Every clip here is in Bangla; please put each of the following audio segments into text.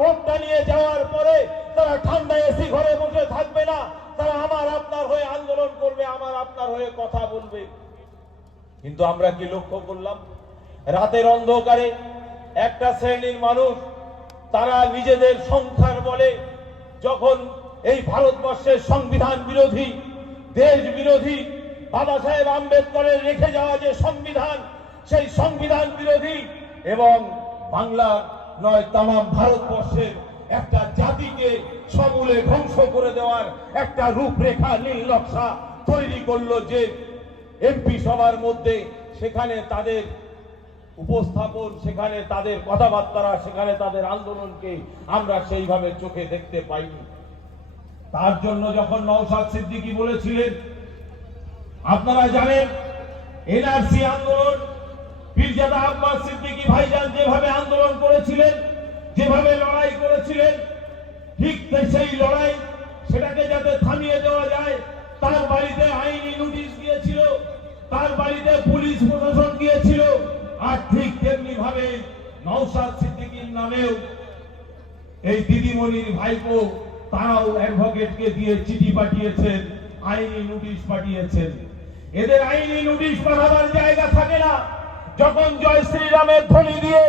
ভোটটা নিয়ে যাওয়ার পরে তারা ঠান্ডা এসি ঘরে বসে থাকবে না। তারা আমার আপনার হয়ে আন্দোলন করবে, আমার আপনার হয়ে কথা বলবে। কিন্তু আমরা কি লক্ষ্য করলাম? রাতের অন্ধকারে একটা শ্রেণির মানুষ তারা নিজেদের সংখ্যার বলে যখন এই ভারতবর্ষের সংবিধান বিরোধী, দেশ বিরোধী, বাবা সাহেব আম্বেদকরের রেখে যাওয়া যে সংবিধান, সেই সংবিধান বিরোধী এবং বাংলার নয় তাম ভারতবর্ষের একটা জাতিকে সমূলে ধ্বংস করে দেওয়ার একটা রূপরেখা, নীল নকশা তৈরি করল যে এমপি সভার মধ্যে সেখানে তাদের উপস্থাপন, সেখানে তাদের কথাবার্তা, সেখানে তাদের আন্দোলনকে আমরা সেইভাবে চোখে দেখতে পাইনি। তার জন্য যখন নওশাদ সিদ্দিকী বলেছিলেন, আপনারা জানেন, এনআরসি আন্দোলন, পীরজাদা আব্বাস সিদ্দিকী ভাইজান যেভাবে লড়াই করেছিলেন, ঠিক সেই লড়াই সেটাকে যাতে থামিয়ে দেওয়া যায়, তার বাড়িতে আইনি নোটিশ গিয়েছিল তার বাড়িতে পুলিশ প্রশাসন গিয়েছিল আর ঠিক তেমনি ভাবে নওশাদ সিদ্দিকীর নামেও এই দিদিমণির ভাইপো তারাও অ্যাডভোকেটকে দিয়ে চিঠি পাঠিয়েছেন, আইনি নোটিশ পাঠিয়েছেন। এদের আইনি নোটিশ পাঠাবার জায়গা থাকে না। যখন জয় শ্রীরামের ধ্বনি দিয়ে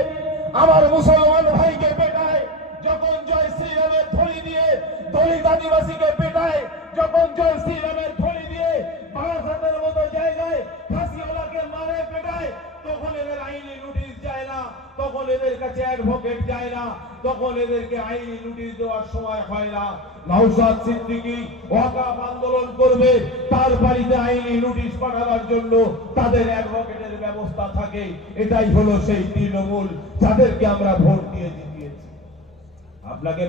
আমার মুসলমান ভাইকে পেটায় যখন জয় শ্রীরামের ধ্বনি দিয়ে দলিত আদিবাসীকে পেটায়, যখন জয় শ্রীরামের ধ্বনি দিয়ে বারাসাতের মতো জায়গায় ফাঁসিওয়ালাকে মারে পেটায়, তখন এদের আইনি নোটিশ যায় না, তখন এদের কাছে অ্যাডভোকেট যায় না, তখন এদেরকে আইনি নোটিশ দেওয়ার সময় হয় না। নওশাদ সিদ্দিকী ওয়াকাফ আন্দোলন করবে, তার বাড়িতে আইনি নোটিশ পাঠাবার জন্য তাদের অ্যাডভোকেটের ব্যবস্থা থাকে। এটাই হলো সেই তৃণমূল, যাদেরকে আমরা ভোট দিয়ে জিতিয়েছি আপনাকে